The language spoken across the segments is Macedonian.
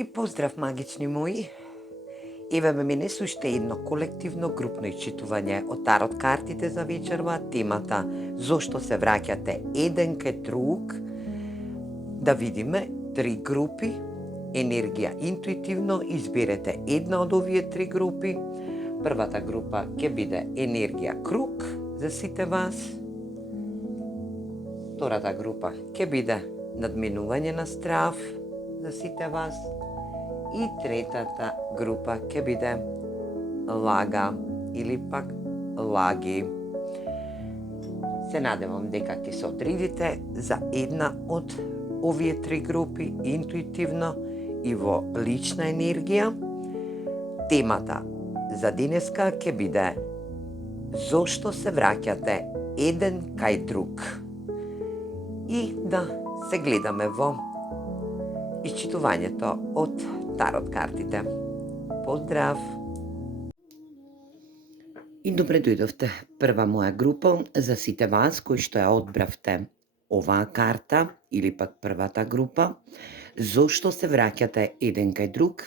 И поздрав, магични мои! Еве ме мене со уште едно колективно групно исчитување од тарот картите за вечерва. Темата зошто се враќате еден кај друг. Да видиме три групи. Енергија интуитивно изберете една од овие три групи. Првата група ќе биде енергија круг за сите вас. Втората група ќе биде надминување на страв за сите вас. И третата група ќе биде лага или пак лаги. Се надевам дека ќе се одредите за една од овие три групи интуитивно и во лична енергија. Темата за денеска ќе биде зошто се враќате еден кај друг. И да се гледаме во исчитувањето од тарот картите. Поздрав! И добре дојдовте. Прва моја група за сите вас кои што ја одбравте оваа карта или пак првата група. Зошто се враќате еден кај друг?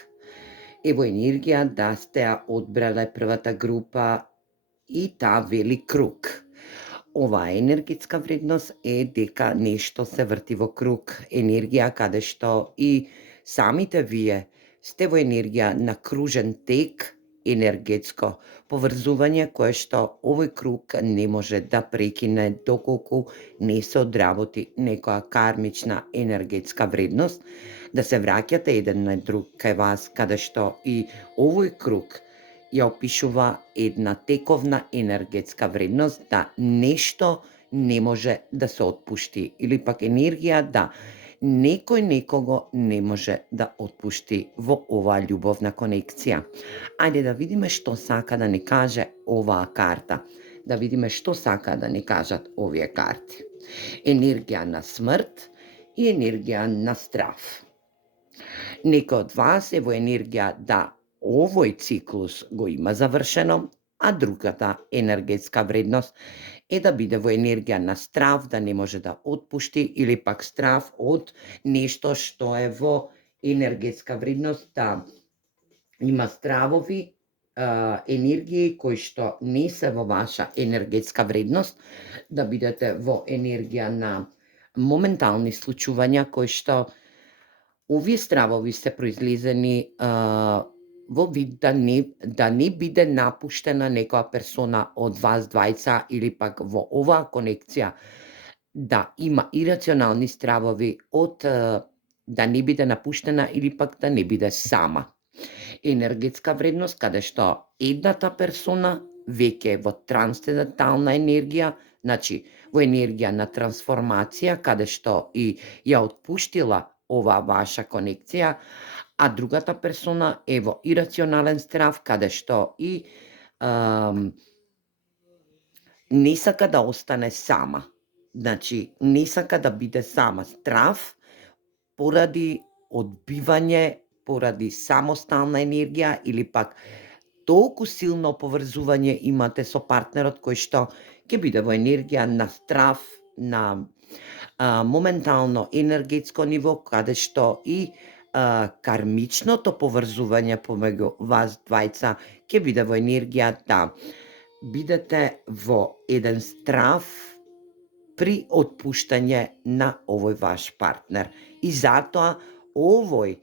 Ево енергија да сте ја одбрале првата група и таа вели круг. Оваа енергетска вредност е дека нешто се врти во круг. Енергија каде што и самите вие сте во енергија на кружен тек, енергетско поврзување кое што овој круг не може да прекине доколку не се одработи некоја кармична енергетска вредност, да се враќате еден на друг кај вас, каде што и овој круг ја опишува една тековна енергетска вредност, да нешто не може да се отпушти, или пак енергија да некој некого не може да отпушти во оваа љубовна конекција. Ајде да видиме што сака да ни каже оваа карта. Да видиме што сака да ни кажат овие карти. Енергија на смрт и енергија на страв. Некој од вас е во енергија да овој циклус го има завршено, а другата енергетска вредност е да биде во енергија на страв, да не може да отпушти, или пак страв од нешто што е во енергетска вредност, да има стравови, енергии кои што не се во ваша енергетска вредност, да бидете во енергија на моментални случувања кои што овие стравови се произлезени во вид да не биде напуштена некоја персона од вас двајца, или пак во оваа конекција да има ирационални стравови од да не биде напуштена или пак да не биде сама. Енергетска вредност каде што едната персона веќе е во трансцендентална енергија, значи во енергија на трансформација, каде што и ја отпуштила оваа ваша конекција, а другата персона е во ирационален страв, каде што и не сака да остане сама. Значи, не сака да биде сама. Страв поради одбивање, поради самостална енергија, или пак толку силно поврзување имате со партнерот кој што ќе биде во енергија на страв, на моментално енергетско ниво, каде што и кармичното поврзување помеѓу вас двајца ќе биде во енергија да бидете во еден страв при отпуштање на овој ваш партнер. И затоа овој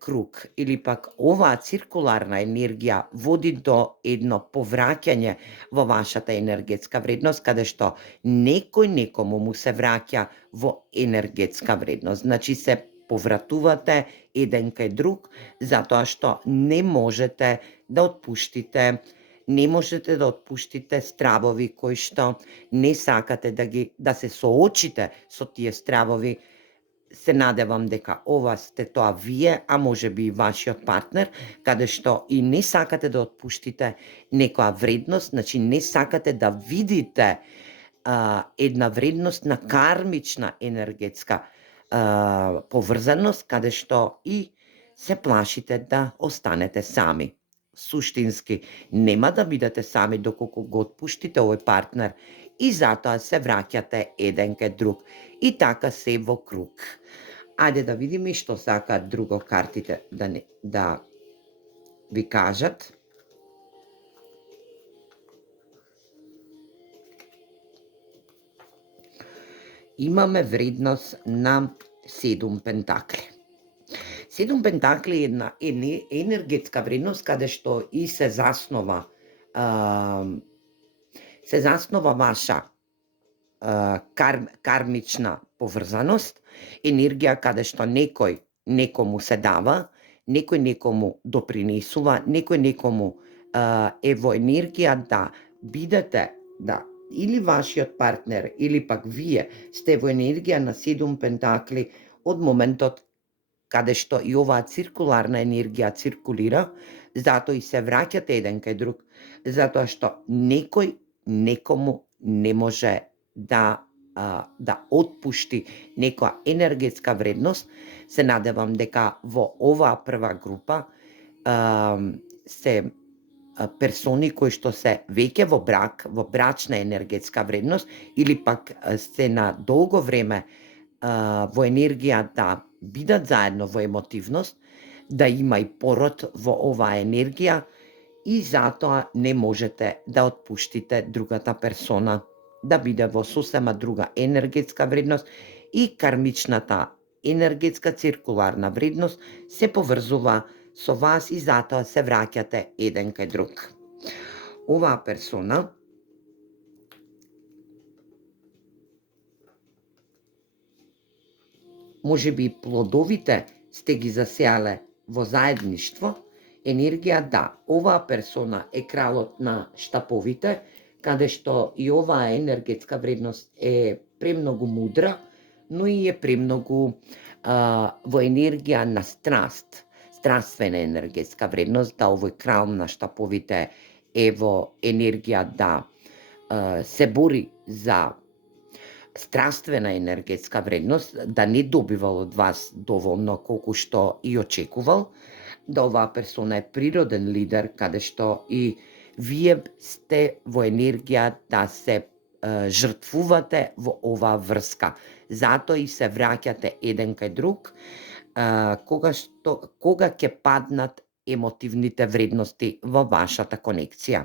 круг или пак оваа циркуларна енергија води до едно повраќање во вашата енергетска вредност, каде што некој некому му се враќа во енергетска вредност. Значи се повратувате еден кај друг, затоа што не можете да отпуштите, стравови кои што не сакате да се соочите со тие стравови. Се надевам дека ова сте тоа вие, а може би и вашиот партнер, каде што и не сакате да отпуштите некоја вредност, значи не сакате да видите една вредност на кармична енергетска поврзаност, каде што и се плашите да останете сами. Суштински, нема да бидете сами доколку го отпуштите овој партнер и затоа се враќате еден кај друг. И така се во круг. Ајде да видиме што сакаат друго картите да ви кажат. Имаме вредност на 7 пентакли. 7 пентакли е една енергетска вредност каде што и се заснова ваша кармична поврзаност, енергија каде што некој некому се дава, некој некому допринесува, некој некому е во енергија да бидете, да или вашиот партнер или пак вие сте во енергија на 7 пентакли од моментот каде што и оваа циркуларна енергија циркулира, затоа и се враќате еден кај друг, затоа што некој некому не може да отпушти некоја енергетска вредност. Се надевам дека во оваа прва група се персони кои што се веќе во брак, во брачна енергетска вредност или пак се на долго време во енергија да бидат заедно во емотивност, да има и пород во оваа енергија и затоа не можете да отпуштите другата персона да биде во сосема друга енергетска вредност и кармичната енергетска циркуларна вредност се поврзува со вас и затоа се враќате еден кај друг. Оваа персона можеби плодовите сте ги засеале во заедништво, енергија да, оваа персона е кралот на штаповите, каде што и оваа енергетска вредност е премногу мудра, но и е премногу во енергија на страст, страствена енергетска вредност, да овој крал на штаповите е во енергија да се бори за страствена енергетска вредност, да не добивал од вас доволно колку што и очекувал, да оваа персона е природен лидер, каде што и вие сте во енергија да се жртвувате во оваа врска. Затоа и се враќате еден кај друг, кога ќе паднат емотивните вредности во вашата конекција.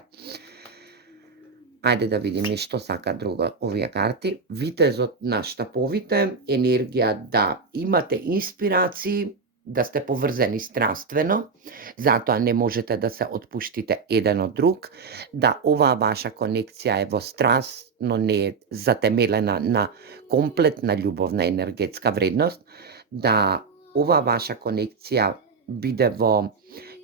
Ајде да видиме што сака друго овие карти. Витезот на штаповите, енергија да имате инспирации, да сте поврзани страствено, затоа не можете да се отпуштите еден од друг, да оваа ваша конекција е во страст, но не е затемелена на комплетна љубовна енергетска вредност, да оваа ваша конекција биде во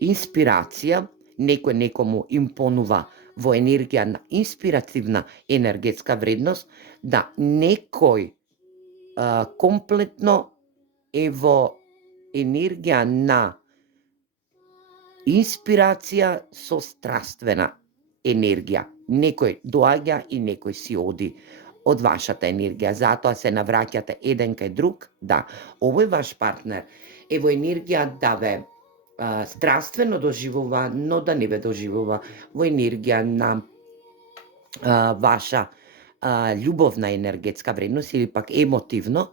инспирација, некој некому импонува во енергија на инспиративна енергетска вредност, да некој комплетно е во енергија на инспирација со страствена енергија. Некој доаѓа и некој си оди од вашата енергија, затоа се навраќате еден кај друг, да, овој ваш партнер е во енергија да ве страствено доживува, но да не ве доживува во енергија на ваша љубовна енергетска вредност или пак емотивно,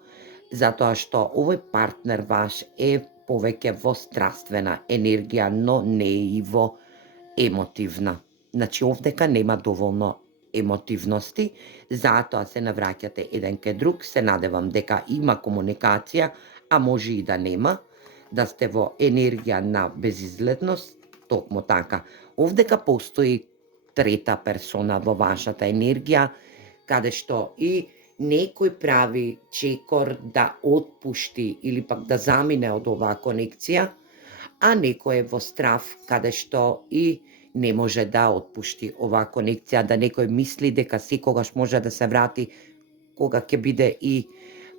затоа што овој партнер ваш е повеќе во страствена енергија, но не и во емотивна. Значи, овдека нема доволно емотивности, затоа се навраќате еден кај друг, се надевам дека има комуникација, а може и да нема, да сте во енергија на безизгледност, токму така. Овдека постои трета персона во вашата енергија, каде што и некој прави чекор да отпушти или пак да замине од оваа конекција, а некој е во страв каде што и не може да отпушти оваа конекција, да некој мисли дека секогаш може да се врати кога ќе биде и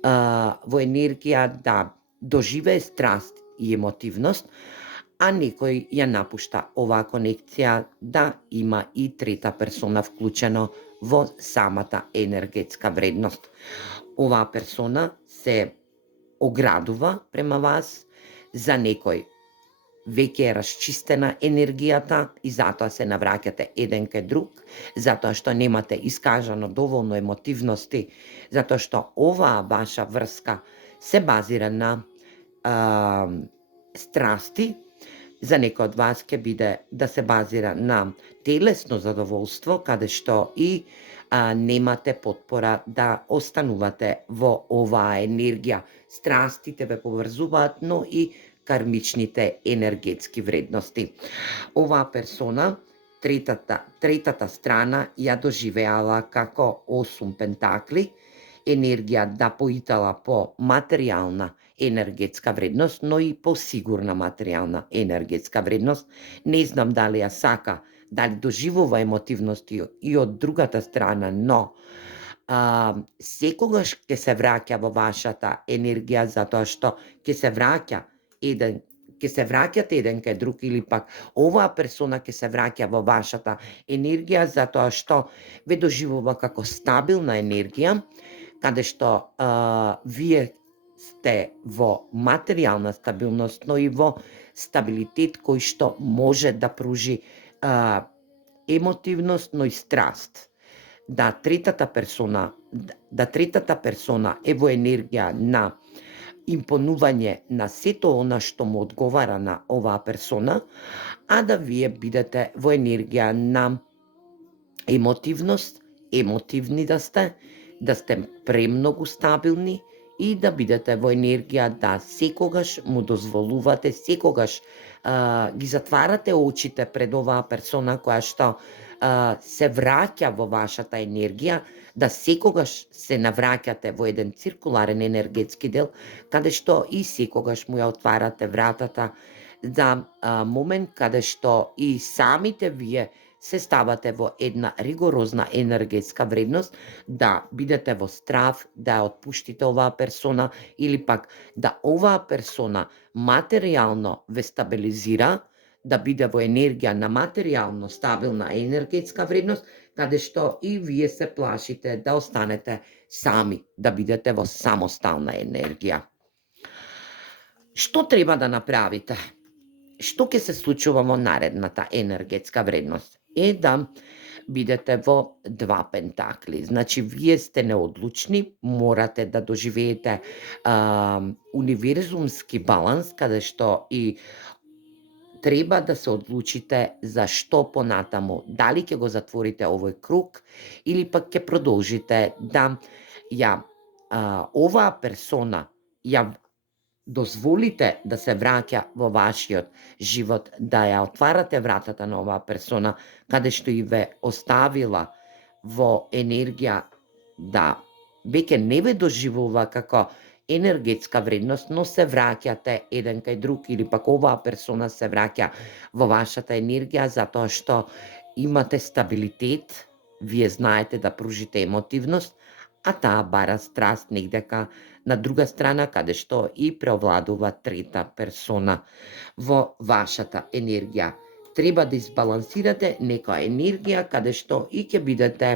во енергија да доживее страст и емотивност, а некој ја напушта оваа конекција да има и трета персона вклучено во самата енергетска вредност. Оваа персона се оградува према вас, за некој веќе е расчистена енергијата и затоа се навраќате еден кај друг, затоа што немате искажано доволно емотивности, затоа што оваа ваша врска се базира на а, страсти. За некој од вас ќе биде да се базира на телесно задоволство, каде што и немате потпора да останувате во оваа енергија. Страстите ве поврзуваат, но и кармичните енергетски вредности. Оваа персона, третата страна, ја доживеала како 8 пентакли, енергија да поитала по материјална енергетска вредност, но и по сигурна материјална енергетска вредност. Не знам дали ја сака, дали доживува емотивности и од другата страна, но секогаш ќе се враќа во вашата енергија, затоа што ќе се враќате еден кај друг, или пак оваа персона ќе се враќа во вашата енергија, затоа што ве доживува како стабилна енергија, каде што вие сте во материјална стабилност, но и во стабилитет кој што може да пружи емотивност, но и страст. Да третата персона е во енергија на импонување на сето она што му одговара на оваа персона, а да вие бидете во енергија на емотивност, емотивни да сте премногу стабилни и да бидете во енергија да секогаш му дозволувате, секогаш ги затварате очите пред оваа персона која што се враќа во вашата енергија, да секогаш се навраќате во еден циркуларен енергетски дел, каде што и секогаш му ја отварате вратата за момент каде што и самите вие се ставате во една ригорозна енергетска вредност, да бидете во страв, да ја отпуштите оваа персона, или пак да оваа персона материјално ве стабилизира, да биде во енергија на материјално стабилна енергетска вредност, каде што и вие се плашите да останете сами, да бидете во самостална енергија. Што треба да направите? Што ќе се случува во наредната енергетска вредност? Е да бидете во 2 пентакли. Значи, вие сте неодлучни, морате да доживеете универзумски баланс, каде што и треба да се одлучите за што понатаму. Дали ќе го затворите овој круг или пак ќе продолжите да оваа персона ја дозволите да се враќа во вашиот живот, да ја отварате вратата на оваа персона, каде што и ве оставила во енергија да веќе не ве доживува како енергетска вредност, но се враќате еден кај друг, или пак оваа персона се враќа во вашата енергија затоа што имате стабилитет, вие знаете да пружите емотивност, а таа бара страст негдека на друга страна, каде што и преовладува трета персона во вашата енергија. Треба да избалансирате некоја енергија каде што и ќе бидете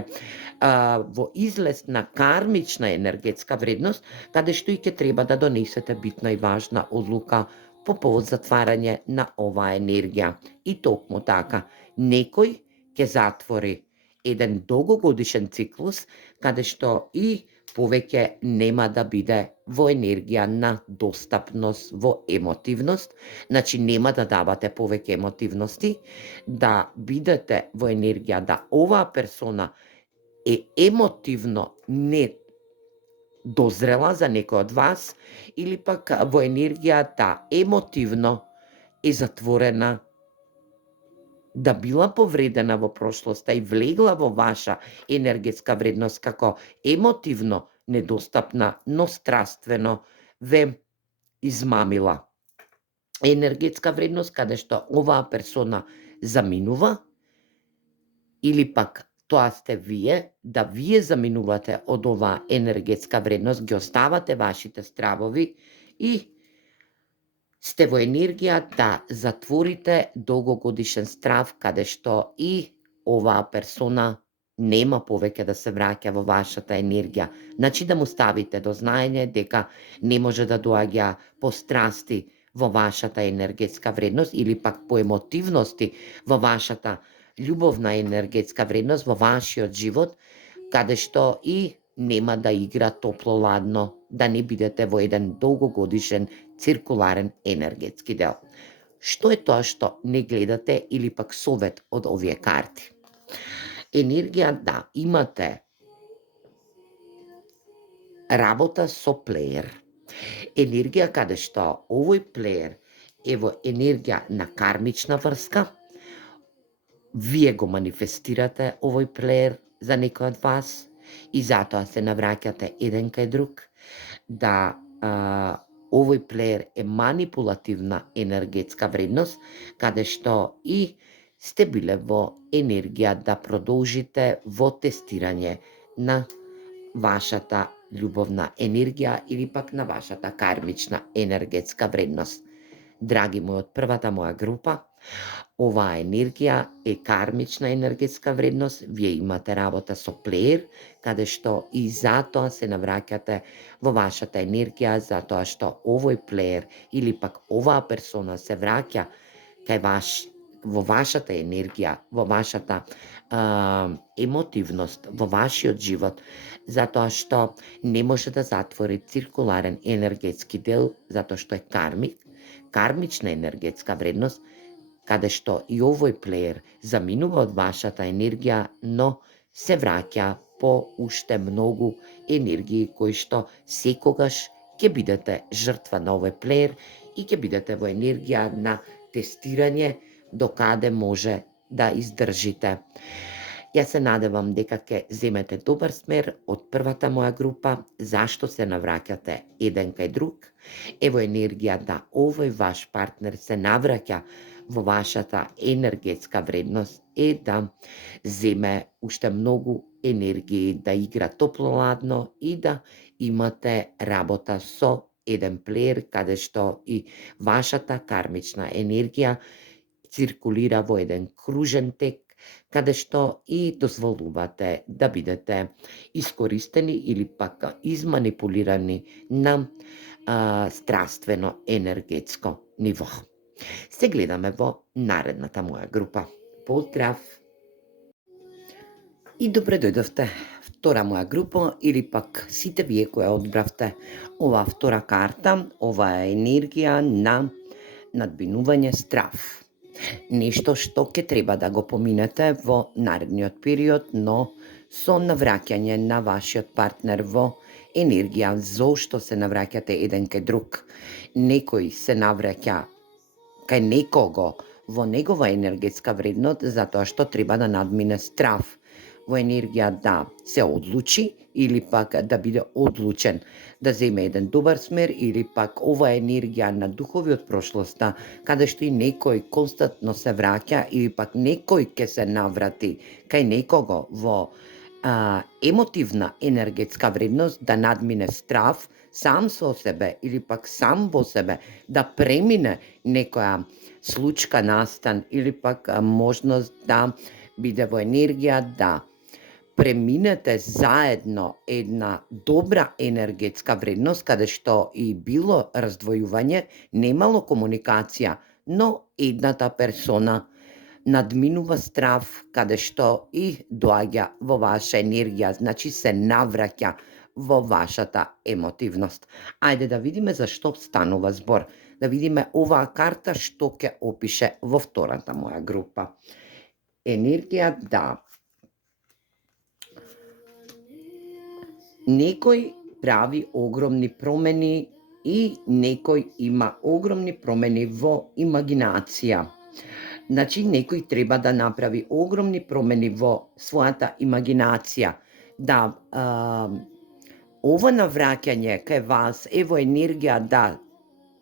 во излез на кармична енергетска вредност, каде што и ќе треба да донесете битна и важна одлука по повод затварање на оваа енергија. И токму така, некој ќе затвори еден долгогодишен циклус, каде што и повеќе нема да биде во енергија на достапност, во емотивност, значи нема да давате повеќе емотивности, да бидете во енергија да оваа персона е емотивно не дозрела за некој од вас, или пак во енергија да емотивно е затворена, да била повредена во прошлоста и влегла во ваша енергетска вредност како емотивно недостапна, но страствено ве измамила. Енергетска вредност каде што оваа персона заминува, или пак тоа сте вие, да вие заминувате од оваа енергетска вредност, ги оставате вашите стравови и сте во енергија да затворите долгогодишен страв, каде што и оваа персона нема повеќе да се враќа во вашата енергија. Значи да му ставите до знаење дека не може да доаѓа по страсти во вашата енергетска вредност, или пак по емотивности во вашата љубовна енергетска вредност, во вашиот живот, каде што и нема да игра топло-ладно, да не бидете во еден долгогодишен циркуларен енергетски дел. Што е тоа што не гледате или пак совет од овие карти? Енергија, да, имате работа со плеер. Енергија каде што овој плеер е во енергија на кармична врска, вие го манифестирате овој плеер за некој од вас и затоа се навраќате еден кај друг, да овој плеер е манипулативна енергетска вредност, каде што и сте биле во енергија да продолжите во тестирање на вашата љубовна енергија или пак на вашата кармична енергетска вредност. Драги мои, од првата моја група, оваа енергија е кармична енергетска вредност, вие имате работа со плеер, каде што и затоа се навраќате во вашата енергија, затоа што овој плеер или пак оваа персона се враќа кај во вашата енергија, во вашата емотивност, во вашиот живот, затоа што не може да затвори циркуларен енергетски дел, затоа што е кармична енергетска вредност, каде што и овој плеер заминува од вашата енергија, но се враќа по уште многу енергии кои што секогаш ќе бидете жртва на овој плеер и ќе бидете во енергија на тестирање до каде може да издржите. Јас се надевам дека ќе земете добар смер од првата моја група, зашто се навраќате еден кај друг, е во енергија да овој ваш партнер се навраќа во вашата енергетска вредност, е да земе уште многу енергии, да игра топло-ладно и да имате работа со еден плеер, каде што и вашата кармична енергија циркулира во еден кружен тек, каде што и дозволувате да бидете искористени или пак изманипулирани на страствено енергетско ниво. Се гледаме во наредната моја група. Поздрав! И добре дојдовте, втора моја група или пак сите вие кои одбравте оваа втора карта, оваа енергија на надбинување страв. Нешто што ќе треба да го поминете во наредниот период, но со навраќање на вашиот партнер во енергија, зошто се навраќате еден кај друг. Некој се навраќа кај некого во негова енергетска вредност, затоа што треба да надмине страв, во енергија да се одлучи или пак да биде одлучен, да земе еден добар смер, или пак ова енергија на духови од прошлоста, каде што и некој константно се враќа или пак некој ќе се наврати кај некого во емотивна енергетска вредност, да надмине страв сам со себе или пак сам во себе, да премине некоја случка настан или пак можност да биде во енергија да преминете заедно една добра енергетска вредност, каде што и било раздвојување, немало комуникација, но едната персона надминува страв, каде што и доаѓа во ваша енергија, значи се навраќа во вашата емотивност. Ајде да видиме за што станува збор. Да видиме оваа карта што ќе опише во втората моја група. Енергија, да. Некој прави огромни промени и некој има огромни промени во имагинација. Значи, некој треба да направи огромни промени во својата имагинација. Да, ова навраќање кај вас е во енергија да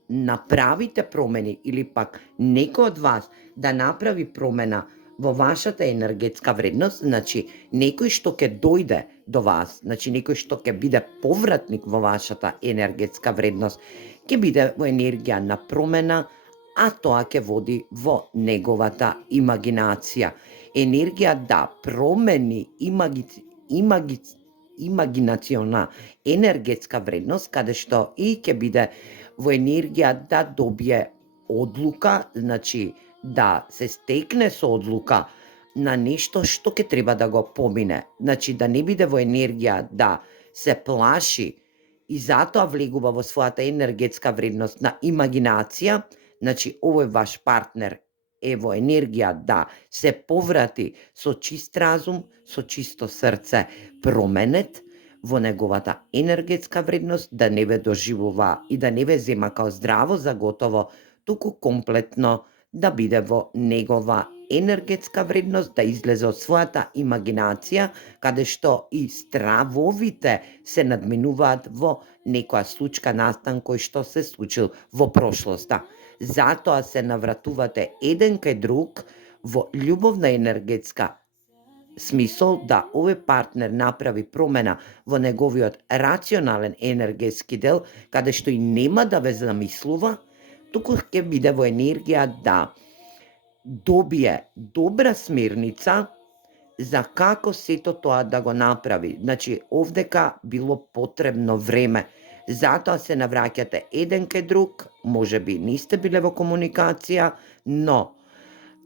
направите промени или пак некој од вас да направи промена во вашата енергетска вредност, значи некој што ќе дојде до вас, значи некој што ќе биде повратник во вашата енергетска вредност, ќе биде во енергија на промена, а тоа ќе води во неговата имагинација. Енергија да промени имагинациона енергетска вредност, каде што и ќе биде во енергија да добие одлука, значи да се стекне со одлука на нешто што ќе треба да го помине. Значи да не биде во енергија да се плаши и затоа влегува во својата енергетска вредност на имагинација, значи овој ваш партнер е во енергија да се поврати со чист разум, со чисто срце променет во неговата енергетска вредност, да не ве доживува и да не ве зема као здраво за готово, туку комплетно да биде во негова енергетска вредност, да излезе од својата имагинација, каде што и стравовите се надминуваат во некоја случка настан кој што се случил во прошлоста. Затоа се навратувате еден кај друг во љубовна енергетска смисол да овој партнер направи промена во неговиот рационален енергетски дел, каде што и нема да ве замислува, туку ќе биде во енергија да добие добра смерница за како сето тоа да го направи. Значи, овдека било потребно време. Затоа се навраќате еден кај друг, може би не сте биле во комуникација, но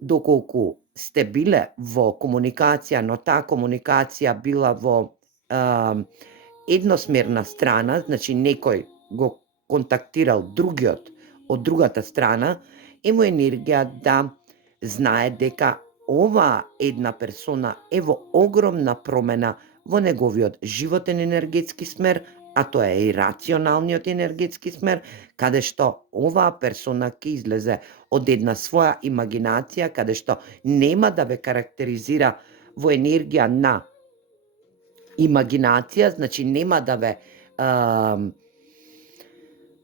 доколку сте биле во комуникација, но таа комуникација била во едносмерна страна, значи некој го контактирал другиот од другата страна, е во енергија да знае дека оваа една персона е во огромна промена во неговиот животен енергетски смер, а тоа е и рационалниот енергетски смер, каде што оваа персона ќе излезе од една своја имагинација, каде што нема да ве карактеризира во енергија на имагинација, значи нема да ве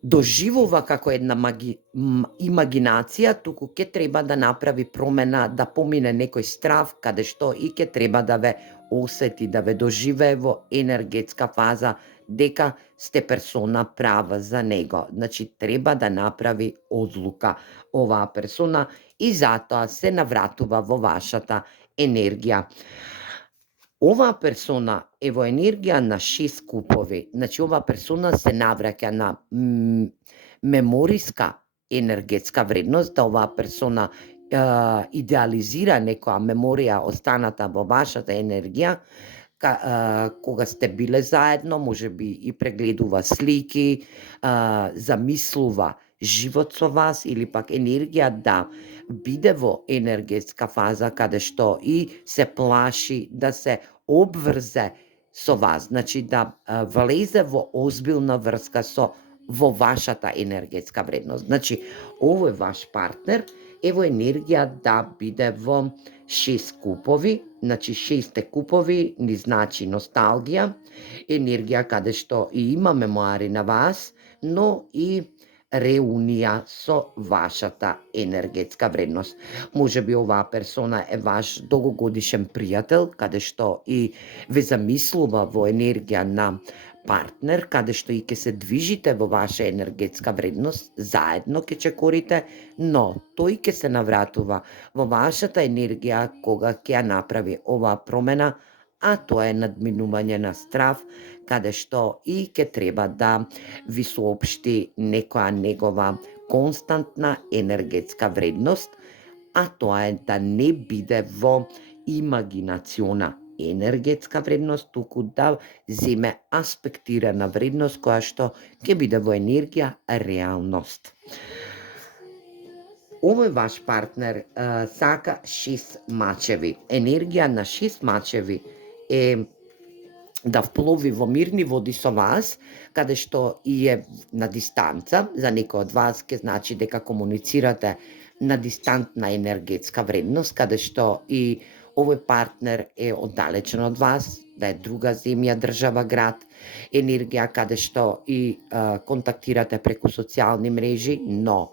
доживува како една имагинација, туку ќе треба да направи промена, да помине некој страв, каде што и ќе треба да ве осети, да ве доживее во енергетска фаза, дека сте персона права за него. Значи, треба да направи одлука оваа персона и затоа се навратува во вашата енергија. Оваа персона е во енергија на 6 купови. Значи, оваа персона се навраќа на мемориска енергетска вредност, да оваа персона идеализира некоја меморија останата во вашата енергија, кога сте биле заедно, може би и прегледува слики, замислува живот со вас или пак енергија да биде во енергетска фаза каде што и се плаши да се обврзе со вас, значи да влезе во озбилна врска во вашата енергетска вредност. Значи, овој ваш партнер е во енергија да биде во 6 купови, значи 6 купови ни значи носталгија, енергија каде што и има мемоари на вас, но и реунија со вашата енергетска вредност. Може би оваа персона е ваш долгогодишен пријател, каде што и ве замислува во енергија на партнер, каде што и ќе се движите во ваша енергетска вредност, заедно ќе чекорите, но тој ќе се навратува во вашата енергија кога ќе ја направи оваа промена, а тоа е надминување на страв, каде што и ќе треба да ви соопшти некоја негова константна енергетска вредност, а тоа е да не биде во имагинациона енергетска вредност, туку да земе аспектирана вредност која што ќе биде во енергија реалност. Овој ваш партнер сака 6 мачеви. Енергија на 6 мачеви е да вплови во мирни води со вас, каде што и е на дистанца. За некој од вас ќе значи дека комуницирате на дистантна енергетска вредност, каде што и овој партнер е оддалечен од вас, да е друга земја, држава, град, енергија каде што и контактирате преку социјални мрежи, но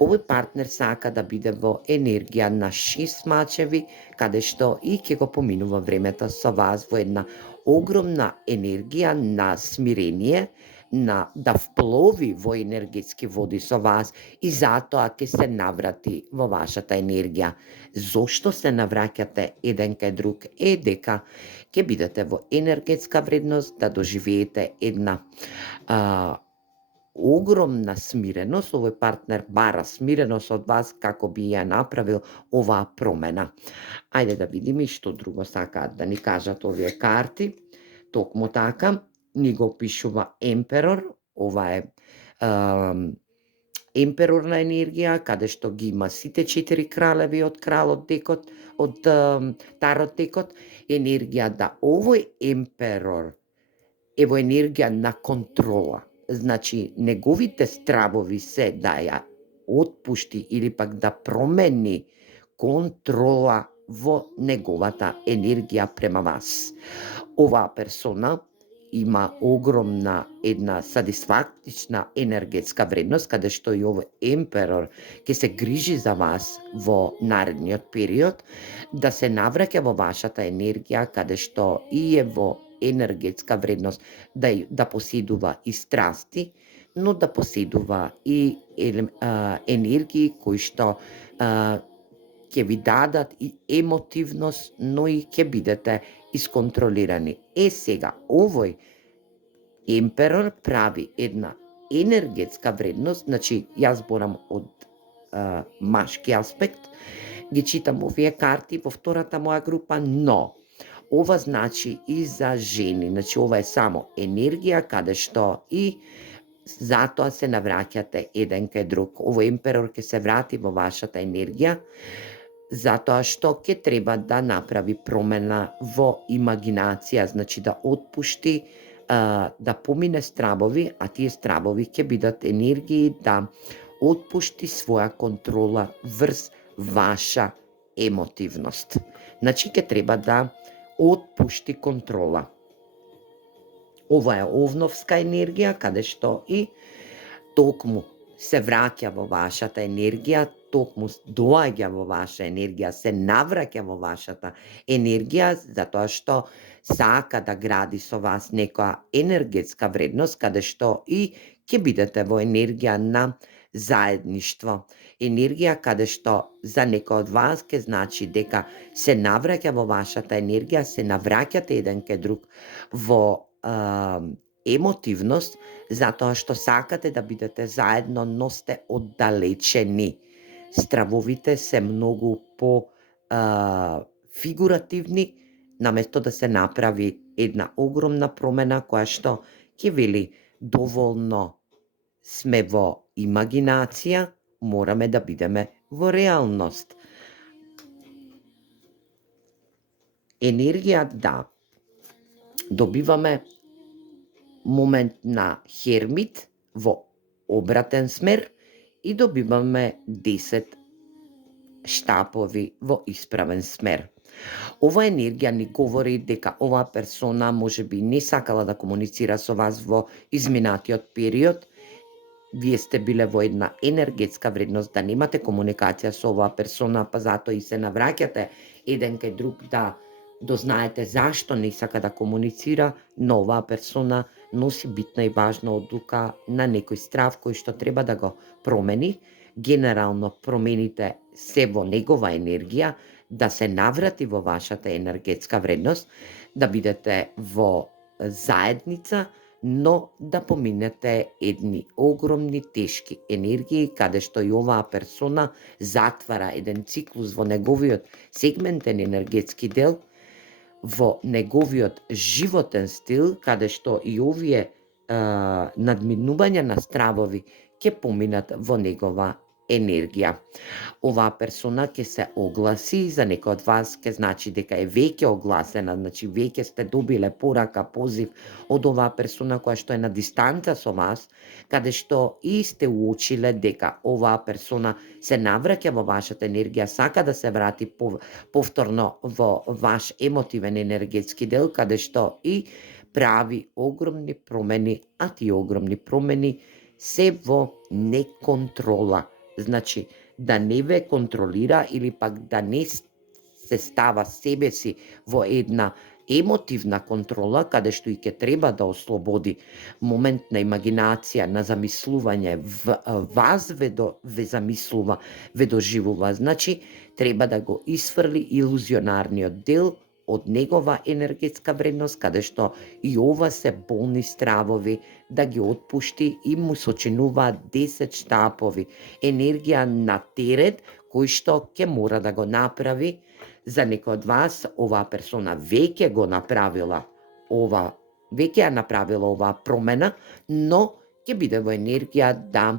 овој партнер сака да биде во енергија на 6 мачеви, каде што и ќе го поминува времето со вас во една огромна енергија на смирение, на да вплови во енергетски води со вас и затоа ќе се наврати во вашата енергија. Зошто се навраќате еден кај друг е дека ќе бидете во енергетска вредност, да доживеете една огромна смиреност. Овој партнер бара смиреност од вас како би ја направил оваа промена. Ајде да видиме што друго сакаат да ни кажат овие карти. Токму така, ни го пишува емперор, ова е емперорна енергија, каде што ги има сите 4 кралеви од кралот декот, од тарот декот, енергија да овој емперор е во енергија на контрола. Значи, неговите стравови се да ја отпушти или пак да промени контрола во неговата енергија према вас. Оваа персона има огромна една сатисфактична енергетска вредност, каде што и овој емперор ќе се грижи за вас во наредниот период, да се навраќа во вашата енергија, каде што и е во енергетска вредност да поседува и страсти, но да поседува и енергии кои што ќе ви дадат и емотивност, но и ќе бидете исконтролирани. Сега, овој емперор прави една енергетска вредност, значи јас зборам од машки аспект, ги читам овие карти во втората моја група, но ова значи и за жени, значи ова е само енергија каде што и затоа се навраќате еден кај друг. Овој емперор ќе се врати во вашата енергија, затоа што ќе треба да направи промена во имагинација, значи да отпушти, да помине стравови, а тие стравови ќе бидат енергии да отпушти своја контрола врз ваша емотивност. Значи ќе треба да отпушти контрола. Ова е овновска енергија, каде што и токму се враќа во вашата енергија, токму доаѓа во ваша енергија, се навраќа во вашата енергија, затоа што сака да гради со вас некоја енергетска вредност, каде што и ќе бидете во енергија на заедништво. Енергија каде што за некој од вас ќе значи дека се навраќа во вашата енергија, се навраќате еден кај друг во емотивност, затоа што сакате да бидете заедно, но сте оддалечени. Стравовите се многу по фигуративни, наместо да се направи една огромна промена која што ќе вели доволно сме во имагинација, мораме да бидеме во реалност. Енергија да добиваме момент на хермит во обратен смер и добиваме 10 штапови во исправен смер. Ова енергија ни говори дека оваа персона можеби не сакала да комуницира со вас во изминатиот период. Вие сте биле во една енергетска вредност да немате комуникација со оваа персона, па затоа и се навраќате еден кај друг да дознаете зашто не сака да комуницира, но оваа персона носи битна и важна одлука на некој страв кој што треба да го промени. Генерално промените се во негова енергија, да се наврати во вашата енергетска вредност, да бидете во заедница, но да поминете едни огромни тешки енергии, каде што и оваа персона затвара еден циклус во неговиот сегментен енергетски дел, во неговиот животен стил, каде што и овие надминувања на стравови ќе поминат во негова енергија. Оваа персона ќе се огласи, за некој од вас ќе значи дека е веќе огласена, значи веќе сте добиле порака, позив од оваа персона која што е на дистанца со вас, каде што и сте уочиле дека оваа персона се навраќа во вашата енергија, сака да се врати повторно во ваш емотивен енергетски дел, каде што и прави огромни промени, а тие огромни промени се во неконтрола. Значи, да не ве контролира или пак да не се става себе си во една емотивна контрола, каде што и ќе треба да ослободи момент на имагинација, на замислување, вас ве замислува, ве доживува. Значи, треба да го исфрли илузионарниот дел од негова енергетска вредност, каде што и ова се болни стравови, да ги отпушти и му сочинуваат 10 штапови енергија на терет, кој што ќе мора да го направи. За некој од вас оваа персона веќе го направила ова веќе ја направила оваа промена, но ќе биде во енергија да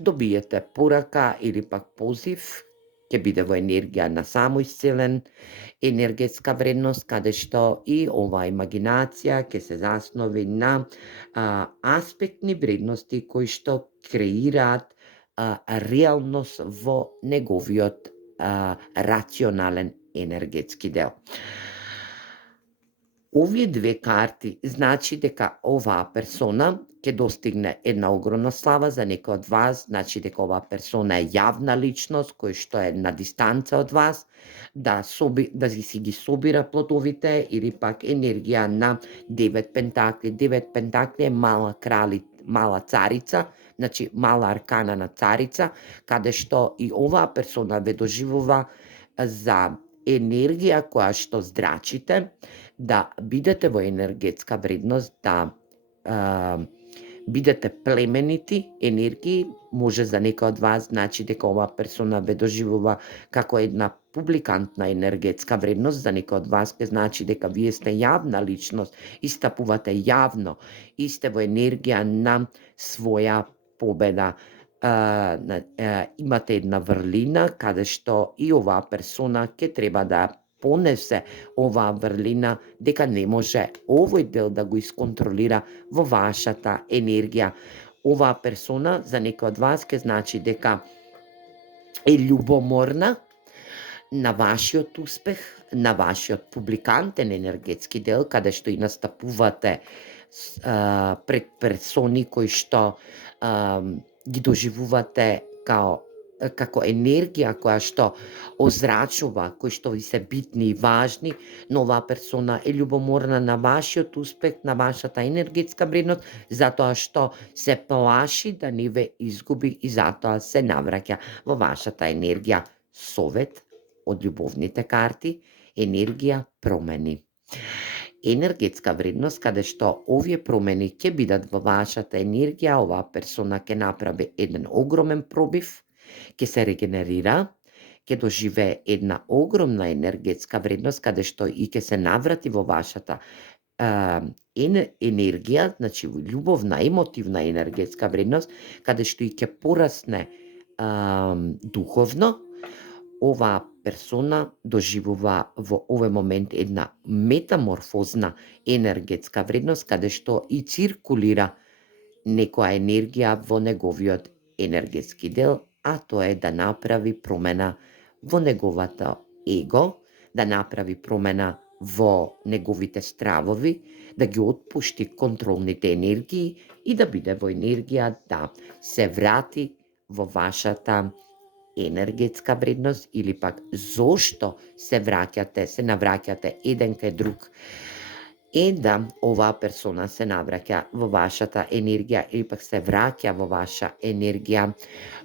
добиете порака или пак позив, ќе биде во енергија на самоисцелен, енергетска вредност, каде што и оваа имагинација ќе се заснови на аспектни вредности кои што креираат реалност во неговиот рационален енергетски дел. Овие две карти значи дека оваа персона ќе достигне една огромна слава. За некој од вас значи дека оваа персона е јавна личност кој што е на дистанца од вас, да си ги собира плодовите, или пак енергија на 9 пентакли. 9 пентакли е мала царица, значи мала аркана на царица, каде што и оваа персона ве доживува за енергија која што здрачите, да бидете во енергетска вредност, да бидете племенити енергии. Може за некој од вас значи дека оваа персона ве доживува како една публикантна енергетска вредност. За некој од вас ќе значи дека вие сте јавна личност, истапувате јавно и сте во енергија на своја победа. Имате една врлина каде што и оваа персона ќе треба да понесе оваа врлина, дека не може овој дел да го исконтролира во вашата енергија. Оваа персона за некој од вас ќе значи дека е љубоморна на вашиот успех, на вашиот публикантен енергетски дел, каде што и настапувате пред персони кои што ги доживувате како енергија која што озрачува, кои што ви се битни и важни, но оваа персона е љубоморна на вашиот успех, на вашата енергетска вредност, затоа што се плаши да не ве изгуби и затоа се навраќа во вашата енергија. Совет од љубовните карти, енергија промени. Енергетска вредност каде што овие промени ќе бидат во вашата енергија, оваа персона ќе направи еден огромен пробив, ќе се регенерира, ќе доживее една огромна енергетска вредност каде што и ќе се наврати во вашата енергија, значи љубовна, емотивна енергетска вредност, каде што и ќе порасне духовно. Оваа персона доживува во овој момент една метаморфозна енергетска вредност, каде што и циркулира некоја енергија во неговиот енергетски дел, а тоа е да направи промена во неговото его, да направи промена во неговите стравови, да ги отпушти контролните енергии и да биде во енергија да се врати во вашата енергетска вредност, или пак зошто се навраќате еден кај друг, да оваа персона се навраќа во вашата енергија или пак се враќа во ваша енергија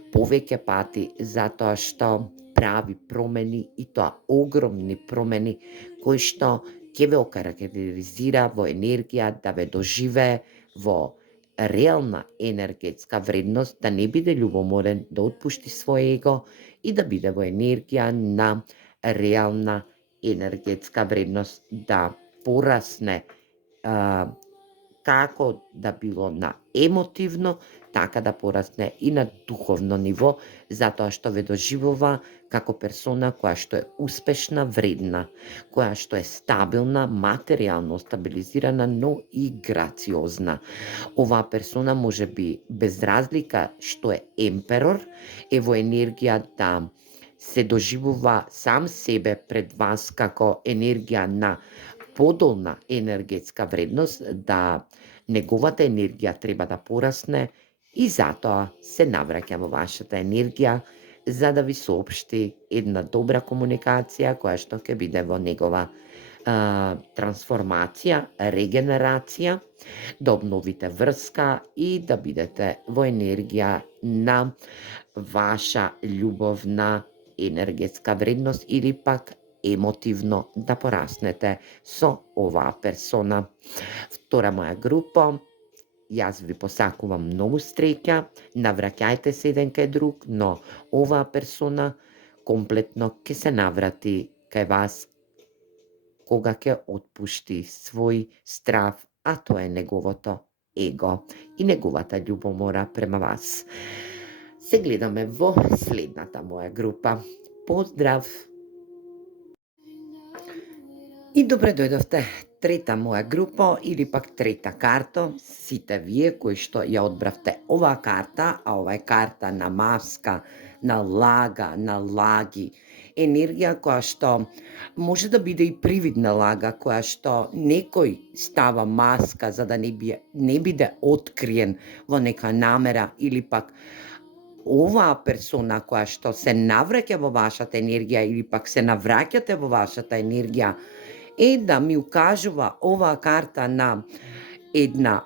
повеќе пати, затоа што прави промени, и тоа огромни промени кои што ќе ве окарактеризира во енергија да ве доживее во реална енергетска вредност, да не биде љубоморен, да отпушти свој его и да биде во енергија на реална енергетска вредност, да порасне како да било на емотивно, така да порасне и на духовно ниво, затоа што ве доживува како персона која што е успешна, вредна, која што е стабилна, материјално стабилизирана, но и грациозна. Оваа персона може би без разлика што е емперор, е во енергија да се доживува сам себе пред вас како енергија на подолна енергетска вредност, да неговата енергија треба да порасне и затоа се навраќа во вашата енергија за да ви соопшти една добра комуникација која што ќе биде во негова трансформација, регенерација, да обновите врска и да бидете во енергија на ваша љубовна енергетска вредност, или пак емотивно да пораснете со оваа персона. Втора моја група, јас ви посакувам многу среќа, навраќајте се еден кај друг, но оваа персона комплетно ќе се наврати кај вас кога ќе отпушти свој страв, а тоа е неговото его и неговата љубомора према вас. Се гледаме во следната моја група. Поздрав! И добре дојдовте, трета моја група или пак трета карта, сите вие кои што ја одбравте оваа карта, а ова е карта на маска, на лага, на лаги, енергија која што може да биде и привидна лага, која што некој става маска за да не биде откриен во нека намера или пак оваа персона која што се навраќа во вашата енергија или пак се навраќате во вашата енергија е да ми укажува оваа карта на една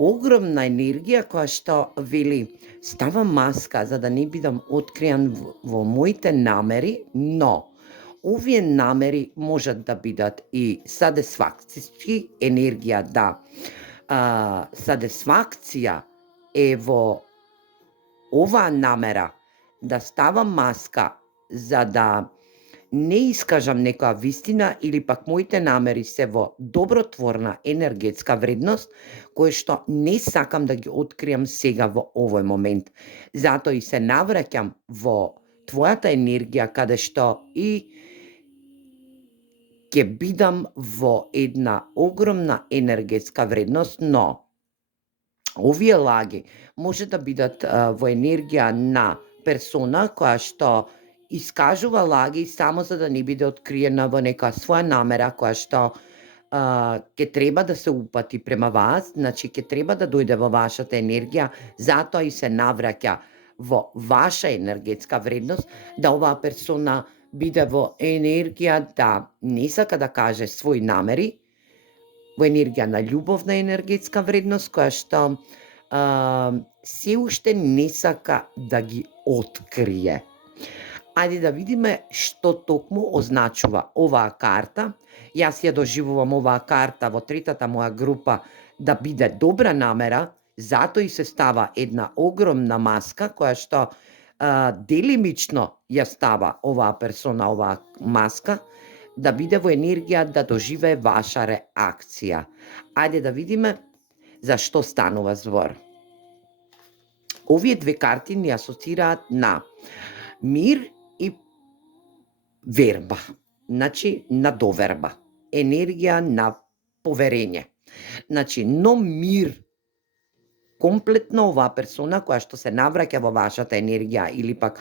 огромна енергија која што вели ставам маска за да не бидам откриен во моите намери, но овие намери можат да бидат и садисфакциски енергија да садисфакција е во оваа намера да ставам маска за да не искажам некоја вистина или пак моите намери се во добротворна енергетска вредност, кој што не сакам да ги откриам сега во овој момент. Затоа и се навраќам во твојата енергија каде што и ќе бидам во една огромна енергетска вредност, но овие лаги може да бидат во енергија на персона која што искажува лаги само за да не биде откриена во нека своја намера која што ќе треба да се упати према вас, значи ќе треба да дојде во вашата енергија, затоа и се навраќа во ваша енергетска вредност, да оваа персона биде во енергија да не сака да каже свои намери, во енергија на љубовна енергетска вредност, која што се уште не сака да ги открие. Ајде да видиме што токму означува оваа карта. Јас ја доживувам оваа карта во третата моја група да биде добра намера, затоа и се става една огромна маска која што делимично ја става оваа персона, оваа маска, да биде во енергија да доживее ваша реакција. Ајде да видиме за што станува збор. Овие две карти ни асоцираат на мир и верба, значи на доверба, енергија на поверење. Значи, но мир, комплетно оваа персона која што се навраќа во вашата енергија или пак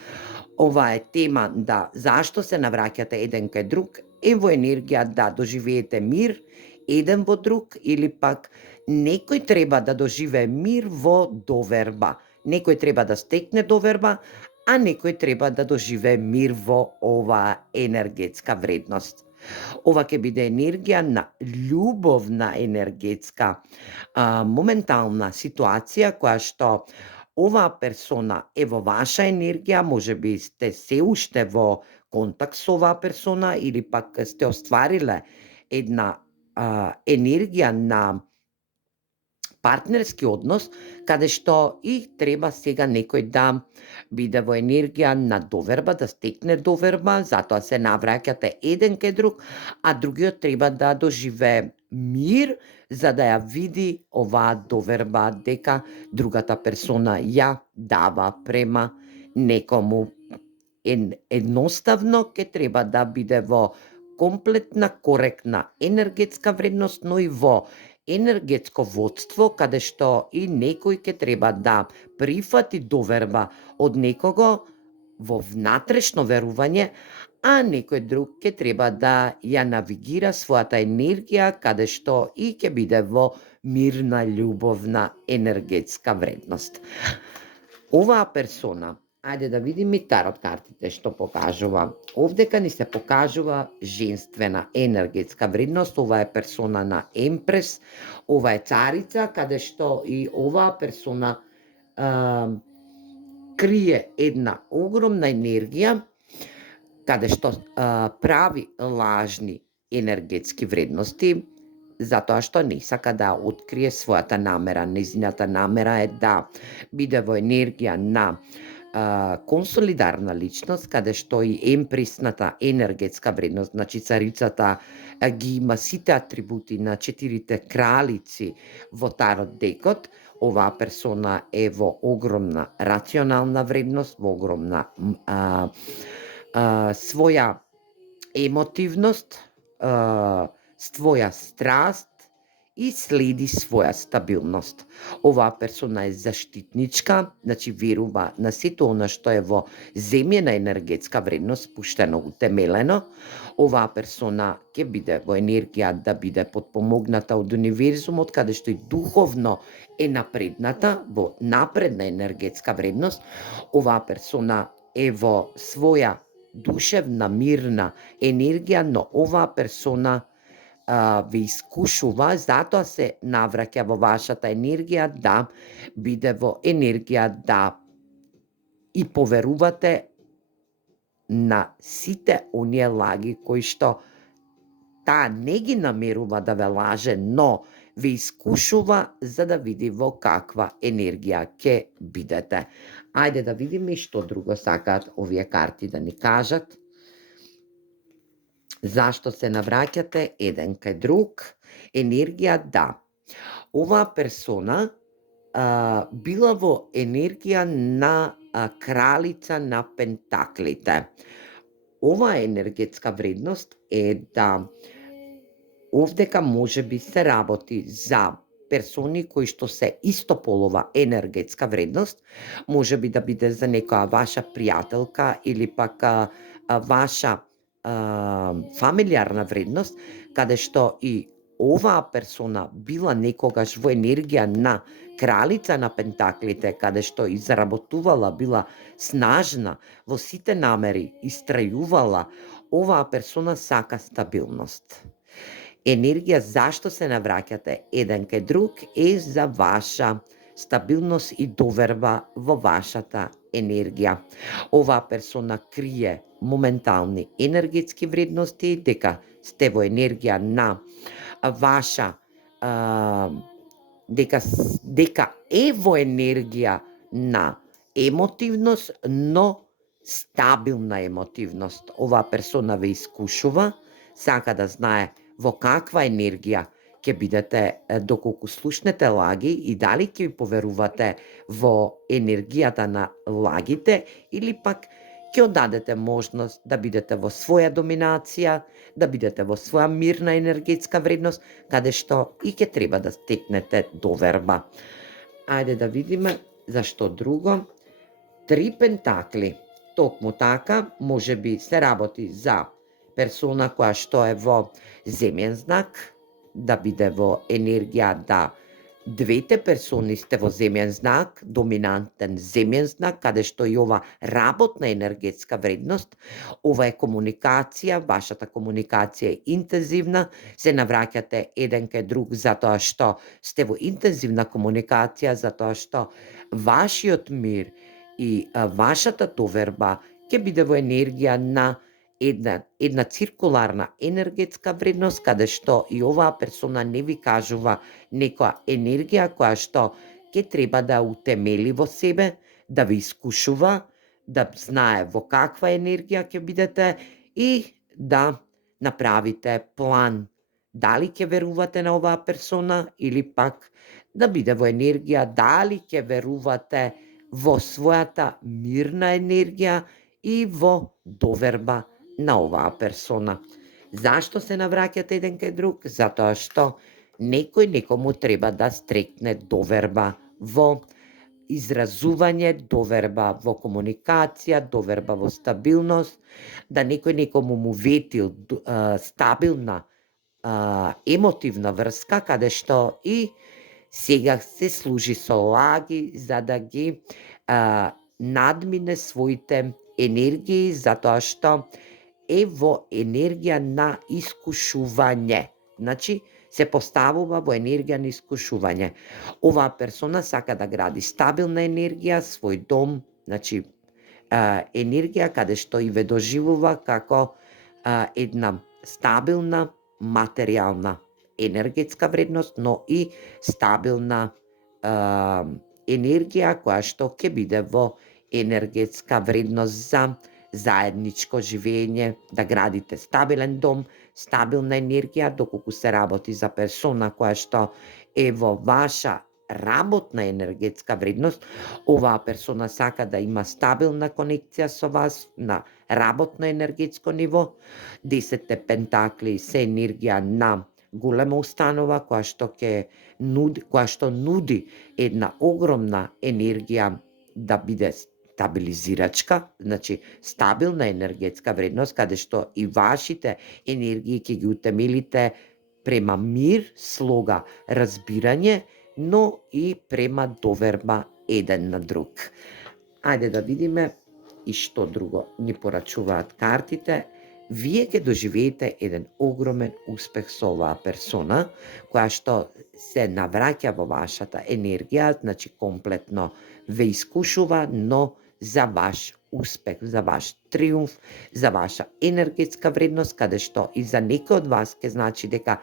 ова е тема да зашто се навраќате еден кај друг, е во енергија да доживеете мир еден во друг или пак некој треба да доживее мир во доверба. Некој треба да стекне доверба, а некој треба да доживее мир во оваа енергетска вредност. Ова ќе биде енергија на љубовна енергетска моментална ситуација која што оваа персона е во ваша енергија, може би сте се уште во контакт со оваа персона или пак сте оствариле една енергија на партнерски однос, каде што и треба сега некој да биде во енергија на доверба, да стекне доверба, затоа се навраќате еден кај друг, а другиот треба да доживее мир, за да ја види оваа доверба дека другата персона ја дава према некому. Едноставно ќе треба да биде во комплетна, коректна енергетска вредност, но и во енергетско водство, каде што и некој ќе треба да прифати доверба од некого во внатрешно верување, а некој друг ќе треба да ја навигира својата енергија, каде што и ќе биде во мирна, љубовна енергетска вредност. Оваа персона, ајде да видиме и тарот картите што покажува. Овдека ни се покажува женствена енергетска вредност, ова е персона на емпрес, ова е царица, каде што и оваа персона крие една огромна енергија, каде што прави лажни енергетски вредности, затоа што не сака да открие својата намера. Нејзината намера е да биде во енергија на консолидарна личност, каде што и емприсната енергетска вредност, значи царицата ги има сите атрибути на 4 кралици во Тарот декот. Оваа персона е во огромна рационална вредност, во огромна своја емотивност, своја страст и следи своја стабилност. Оваа персона е заштитничка, значи верува на сето она што е во земјена енергетска вредност, пуштено, утемелено. Оваа персона ќе биде во енергија да биде потпомогната од универзумот, каде што и духовно е напредната, во напредна енергетска вредност. Оваа персона е во своја душевна, мирна енергија, но оваа персона ве искушува, затоа се навраќа во вашата енергија да биде во енергија да и поверувате на сите оние лаги кои што таа не ги намерува да ве лаже, но ве искушува за да види во каква енергија ќе бидете. Ајде да видиме што друго сакаат овие карти да ни кажат. Зашто се навраќате еден кај друг? Енергија да. Оваа персона била во енергија на кралица на пентаклите. Оваа енергетска вредност е да овдека може би се работи за персони кои што се истополова енергетска вредност, може би да биде за некоја ваша пријателка или пак ваша фамилиарна вредност, каде што и оваа персона била некогаш во енергија на кралица на пентаклите, каде што и заработувала, била снажна во сите намери, истрајувала, оваа персона сака стабилност. Енергија зашто се навраќате еден кај друг е за ваша стабилност и доверба во вашата енергија. Оваа персона крие моментални енергетски вредности, дека сте во енергија на ваша дека е во енергија на емотивност, но стабилна емотивност. Оваа персона ве искушува, сака да знае во каква енергија ќе бидете доколку слушнете лаги и дали ќе ви поверувате во енергијата на лагите или пак ќе одадете можност да бидете во своја доминација, да бидете во своја мирна енергетска вредност, каде што и ќе треба да стекнете доверба. Ајде да видиме зашто друго. 3 пентакли. Токму така, може би се работи за персона која што е во земјен знак, да биде во енергија да двете персони сте во земјен знак, доминантен земјен знак, каде што и ова работна енергетска вредност, ова е комуникација, вашата комуникација е интензивна, се навраќате еден кај друг затоа што сте во интензивна комуникација, затоа што вашиот мир и вашата доверба ќе биде во енергија на една циркуларна енергетска вредност, каде што и оваа персона не ви кажува некоја енергија која што ќе треба да утемели во себе, да ви искушува, да знае во каква енергија ќе бидете и да направите план. Дали ќе верувате на оваа персона или пак да биде во енергија, дали ќе верувате во својата мирна енергија и во доверба на оваа персона. Зашто се навраќате еден кај друг? Затоа што некој некому треба да стрекне доверба во изразување, доверба во комуникација, доверба во стабилност, да некој некому му ветил стабилна емотивна врска, каде што и сега се служи со лаги за да ги надмине своите енергии, затоа што е во енергија на искушување. Значи, се поставува во енергија на искушување. Оваа персона сака да гради стабилна енергија, свој дом, значи енергија каде што и ве доживува како една стабилна материјална енергетска вредност, но и стабилна енергија која што ќе биде во енергетска вредност за заедничко живење, да градите стабилен дом, стабилна енергија, доколку се работи за персона која што е во ваша работна енергетска вредност, оваа персона сака да има стабилна конекција со вас на работно енергетско ниво. 10 пентакли се енергија на голема установа која што нуди една огромна енергија да биде стабилизирачка, значи стабилна енергетска вредност, каде што и вашите енергии ќе ги утемелите према мир, слога, разбирање, но и према доверба еден на друг. Ајде да видиме и што друго ни порачуваат картите. Вие ќе доживеете еден огромен успех со оваа персона, која што се навраќа во вашата енергија, значи комплетно ве искушува, но за ваш успех, за ваш триумф, за ваша енергетска вредност, каде што и за некој од вас ќе значи дека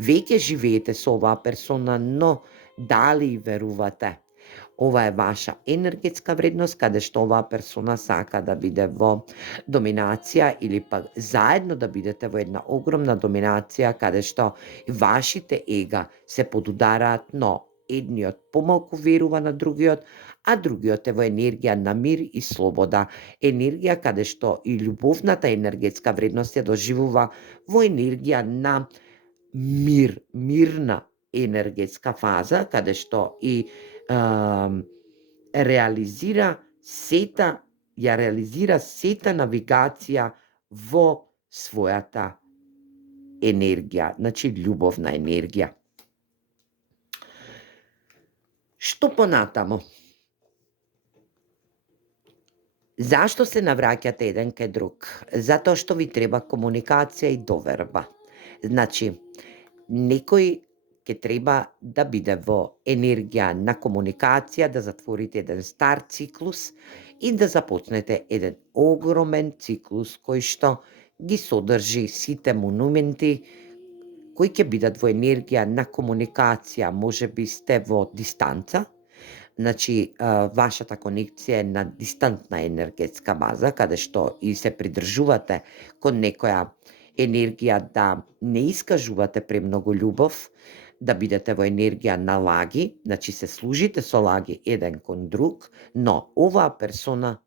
веќе живеете со оваа персона, но дали верувате? Ова е ваша енергетска вредност, каде што оваа персона сака да биде во доминација или пак заедно да бидете во една огромна доминација, каде што вашите ега се подудараат, но едниот помалку верува на другиот, а другиот е во енергија на мир и слобода. Енергија каде што и љубовната енергетска вредност ја доживува во енергија на мир, мирна енергетска фаза, каде што и реализира сета навигација во својата енергија, значи љубовна енергија. Што понатамо? Зашто се навраќате еден кај друг? Затоа што ви треба комуникација и доверба. Значи, некој ќе треба да биде во енергија на комуникација, да затворите еден стар циклус и да започнете еден огромен циклус кој што ги содржи сите монументи кои ќе бидат во енергија на комуникација. Може би сте во дистанца, значи вашата конекција е на дистантна енергетска база, каде што и се придржувате кон некоја енергија да не искажувате премногу љубов, да бидете во енергија на лаги, значи се служите со лаги еден кон друг, но оваа персона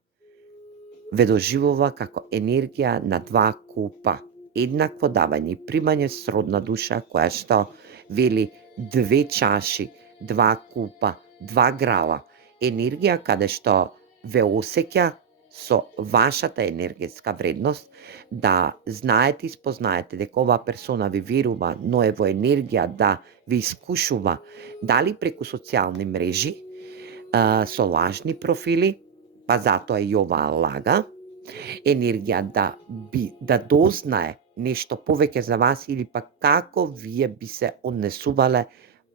ве доживува како енергија на два купа, еднакво давање и примање, сродна душа која што вели две чаши, два купа, два грала, енергија каде што ве осеќа со вашата енергетска вредност, да знаете и спознаете дека оваа персона ви верува, но е во енергија да ви искушува, дали преку социјални мрежи, со лажни профили, па затоа и оваа лага, енергија да дознае нешто повеќе за вас или пак како вие би се однесувале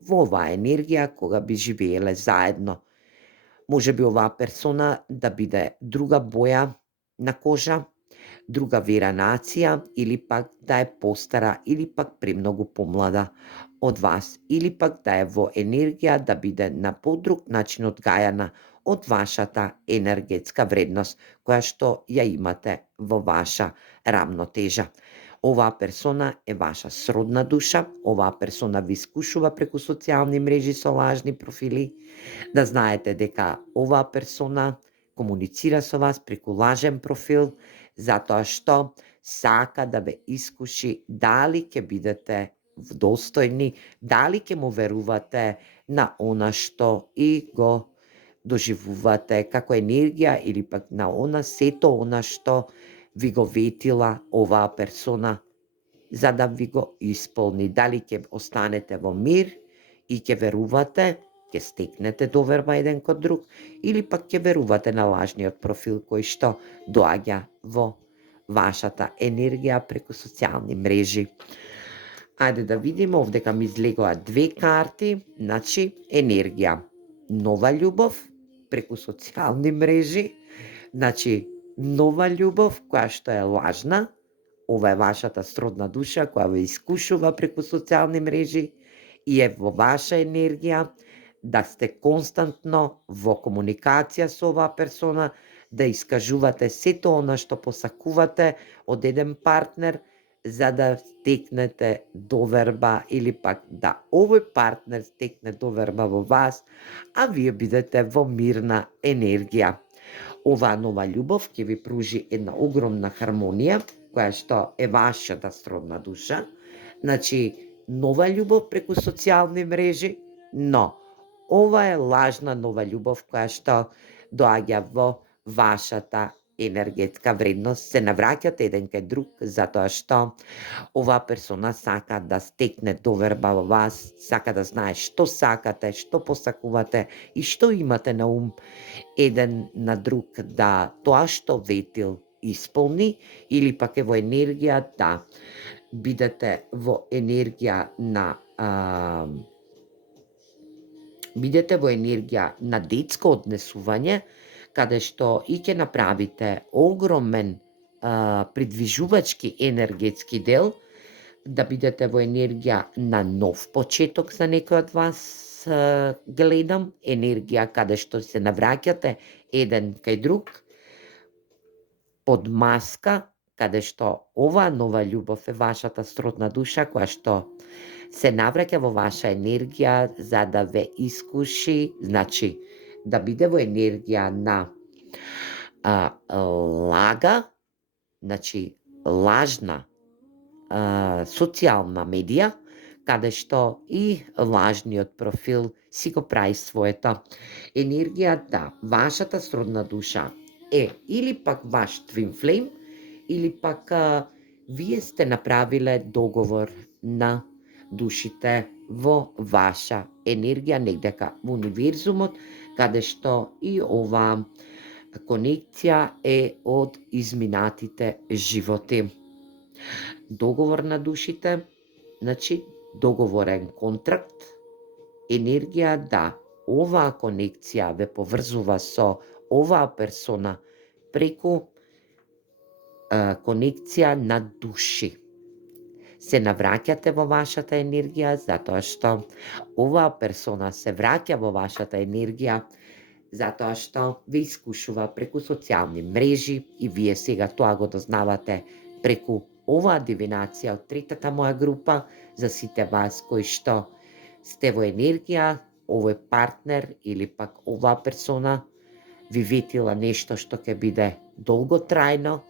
во оваа енергија кога би живееле заедно. Може би оваа персона да биде друга боја на кожа, друга вера, нација, или пак да е постара, или пак премногу помлада од вас, или пак да е во енергија да биде на подруг начин одгајана од вашата енергетска вредност, која што ја имате во ваша рамнотежа. Оваа персона е ваша сродна душа, оваа персона ви искушува преку социјални мрежи со лажни профили, да знаете дека оваа персона комуницира со вас преку лажен профил, затоа што сака да ве искуши дали ќе бидете достојни, дали ќе му верувате на она што и го доживувате како енергија или пак на сето она што ви го ветила оваа персона, за да ви го исполни. Дали ќе останете во мир и ќе верувате, ќе стекнете доверба еден кон друг, или пак ќе верувате на лажниот профил кој што доаѓа во вашата енергија преку социјални мрежи. Ајде да видиме, овдека ми излегоа две карти, значи енергија нова љубов преку социјални мрежи, значи нова љубов која што е лажна, ова е вашата сродна душа која ве искушува преку социјални мрежи и е во ваша енергија да сте константно во комуникација со оваа персона, да искажувате сето она што посакувате од еден партнер, за да стекнете доверба или пак да овој партнер стекне доверба во вас, а вие бидете во мирна енергија. Оваа нова љубов ќе ви пружи една огромна хармонија, која што е вашата сродна душа, значи нова љубов преку социјални мрежи, но ова е лажна нова љубов која што доаѓа во вашата енергетска вредност, се навраќате еден кај друг затоа што оваа персона сака да стекне доверба во вас, сака да знае што сакате, што посакувате и што имате на ум еден на друг, да тоа што ветил исполни, или пак е во енергија да бидете во енергија на бидете во енергија на детско однесување, каде што и ќе направите огромен придвижувачки енергетски дел, да бидете во енергија на нов почеток за некој од вас, гледам, енергија каде што се навраќате еден кај друг, под маска, каде што оваа нова љубов е вашата сродна душа, која што се навраќа во ваша енергија за да ве искуши, значи да биде во енергија на лага, значи лажна социјална медија, каде што и лажниот профил си го прави своето. Енергија да вашата сродна душа е или пак ваш twin flame, или пак вие сте направиле договор на душите во ваша енергија, негдека во универзумот, каде што и оваа конекција е од изминатите животи. Договор на душите, значи договорен контракт, енергија да оваа конекција ве поврзува со оваа персона преку конекција на души. Се навраќате во вашата енергија затоа што оваа персона се враќа во вашата енергија затоа што ве искушува преку социјални мрежи и вие сега тоа го дознавате преку оваа дивинација од третата моја група за сите вас кои што сте во енергија, овој партнер или пак оваа персона ви ветила нешто што ќе биде долготрајно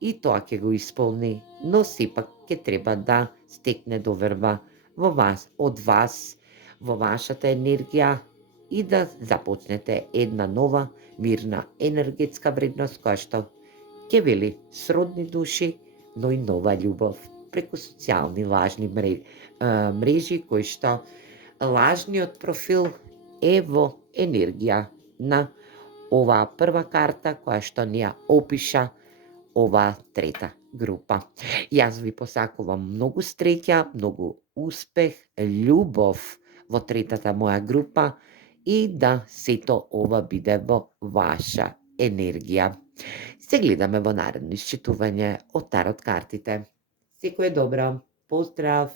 и тоа ќе го исполни, но сепак ќе треба да стекне доверба во вас, од вас, во вашата енергија и да започнете една нова мирна енергетска вредност која што ќе вели сродни души, но и нова љубов преку социјални лажни мрежи кои што лажниот профил е во енергија на оваа прва карта која што ни ја опиша оваа трета група. Јас ви посакувам многу среќа, многу успех, љубов во третата моја група и да сето ова биде во ваша енергија. Се гледаме во наредно исчитување од тарот картите. Секое добро, поздрав!